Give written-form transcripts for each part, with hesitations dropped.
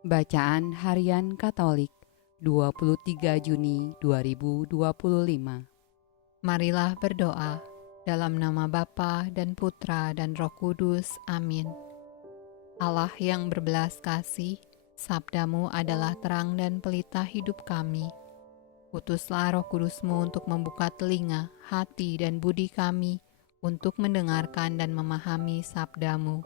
Bacaan Harian Katolik 23 Juni 2025. Marilah berdoa dalam nama Bapa dan Putra dan Roh Kudus. Amin. Allah yang berbelas kasih, sabdamu adalah terang dan pelita hidup kami. Utuslah Roh Kudusmu untuk membuka telinga, hati, dan budi kami untuk mendengarkan dan memahami sabdamu.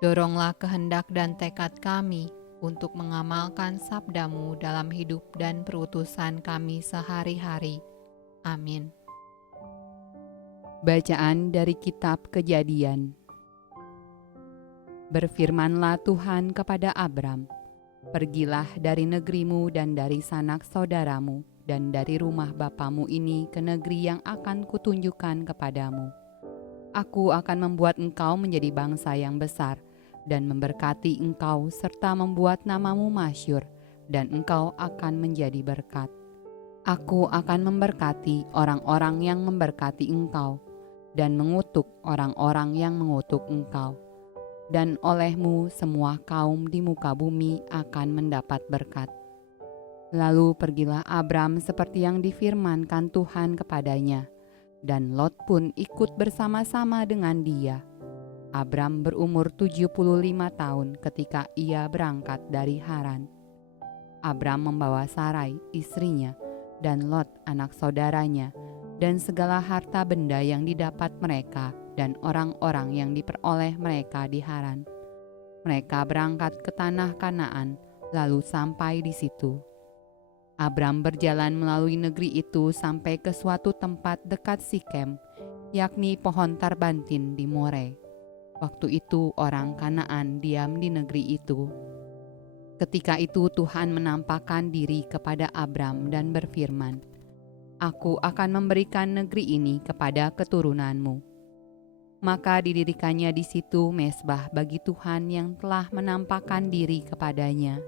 Doronglah kehendak dan tekad kami untuk mengamalkan sabdamu dalam hidup dan perutusan kami sehari-hari. Amin. Bacaan dari Kitab Kejadian. Berfirmanlah Tuhan kepada Abram, "Pergilah dari negerimu dan dari sanak saudaramu dan dari rumah bapamu ini ke negeri yang akan kutunjukkan kepadamu. Aku akan membuat engkau menjadi bangsa yang besar dan memberkati engkau serta membuat namamu masyhur, dan engkau akan menjadi berkat. Aku akan memberkati orang-orang yang memberkati engkau, dan mengutuk orang-orang yang mengutuk engkau. Dan olehmu semua kaum di muka bumi akan mendapat berkat." Lalu pergilah Abram seperti yang difirmankan Tuhan kepadanya, dan Lot pun ikut bersama-sama dengan dia. Abram berumur 75 tahun ketika ia berangkat dari Haran. Abram membawa Sarai, istrinya, dan Lot, anak saudaranya, dan segala harta benda yang didapat mereka dan orang-orang yang diperoleh mereka di Haran. Mereka berangkat ke tanah Kanaan, lalu sampai di situ. Abram berjalan melalui negeri itu sampai ke suatu tempat dekat Sikem, yakni pohon tarbantin di More. Waktu itu orang Kanaan diam di negeri itu. Ketika itu Tuhan menampakkan diri kepada Abram dan berfirman, "Aku akan memberikan negeri ini kepada keturunanmu." Maka didirikannya di situ mezbah bagi Tuhan yang telah menampakkan diri kepadanya.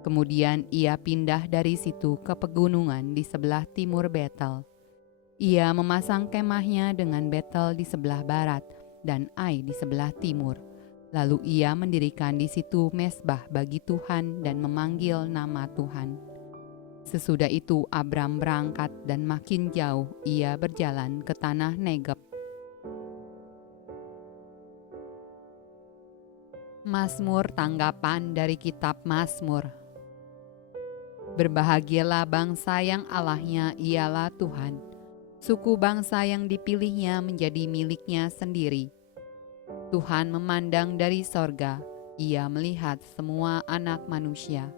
Kemudian ia pindah dari situ ke pegunungan di sebelah timur Betel. Ia memasang kemahnya dengan Betel di sebelah barat dan Ai di sebelah timur. Lalu ia mendirikan di situ mezbah bagi Tuhan dan memanggil nama Tuhan. Sesudah itu Abram berangkat dan makin jauh ia berjalan ke tanah Negeb. Mazmur tanggapan dari kitab Mazmur. Berbahagialah bangsa yang Allahnya ialah Tuhan, suku bangsa yang dipilihnya menjadi miliknya sendiri. Tuhan memandang dari sorga, ia melihat semua anak manusia.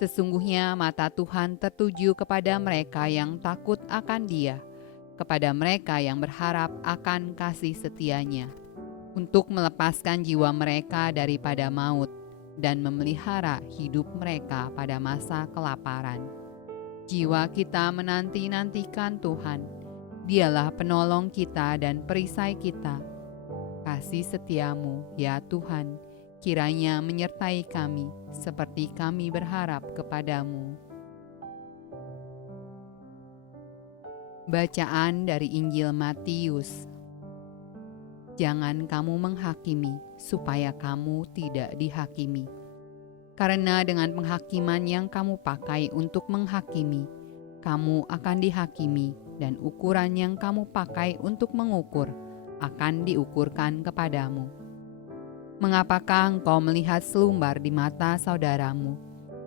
Sesungguhnya mata Tuhan tertuju kepada mereka yang takut akan Dia, kepada mereka yang berharap akan kasih setianya, untuk melepaskan jiwa mereka daripada maut, dan memelihara hidup mereka pada masa kelaparan. Jiwa kita menanti-nantikan Tuhan, Dialah penolong kita dan perisai kita. Kasih setiamu, ya Tuhan, kiranya menyertai kami seperti kami berharap kepadamu. Bacaan dari Injil Matius. Jangan kamu menghakimi, supaya kamu tidak dihakimi. Karena dengan penghakiman yang kamu pakai untuk menghakimi, kamu akan dihakimi, dan ukuran yang kamu pakai untuk mengukur akan diukurkan kepadamu. Mengapakah engkau melihat selumbar di mata saudaramu,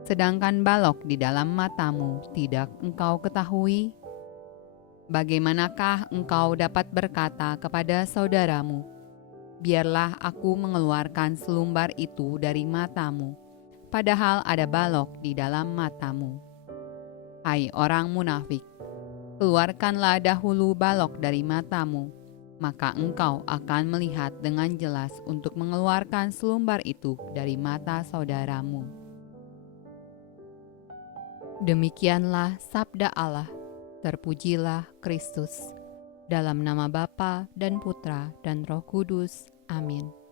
sedangkan balok di dalam matamu tidak engkau ketahui? Bagaimanakah engkau dapat berkata kepada saudaramu, "Biarlah aku mengeluarkan selumbar itu dari matamu," padahal ada balok di dalam matamu? Hai orang munafik, keluarkanlah dahulu balok dari matamu, maka engkau akan melihat dengan jelas untuk mengeluarkan selumbar itu dari mata saudaramu. Demikianlah sabda Allah. Terpujilah Kristus. Dalam nama Bapa dan Putra dan Roh Kudus. Amin.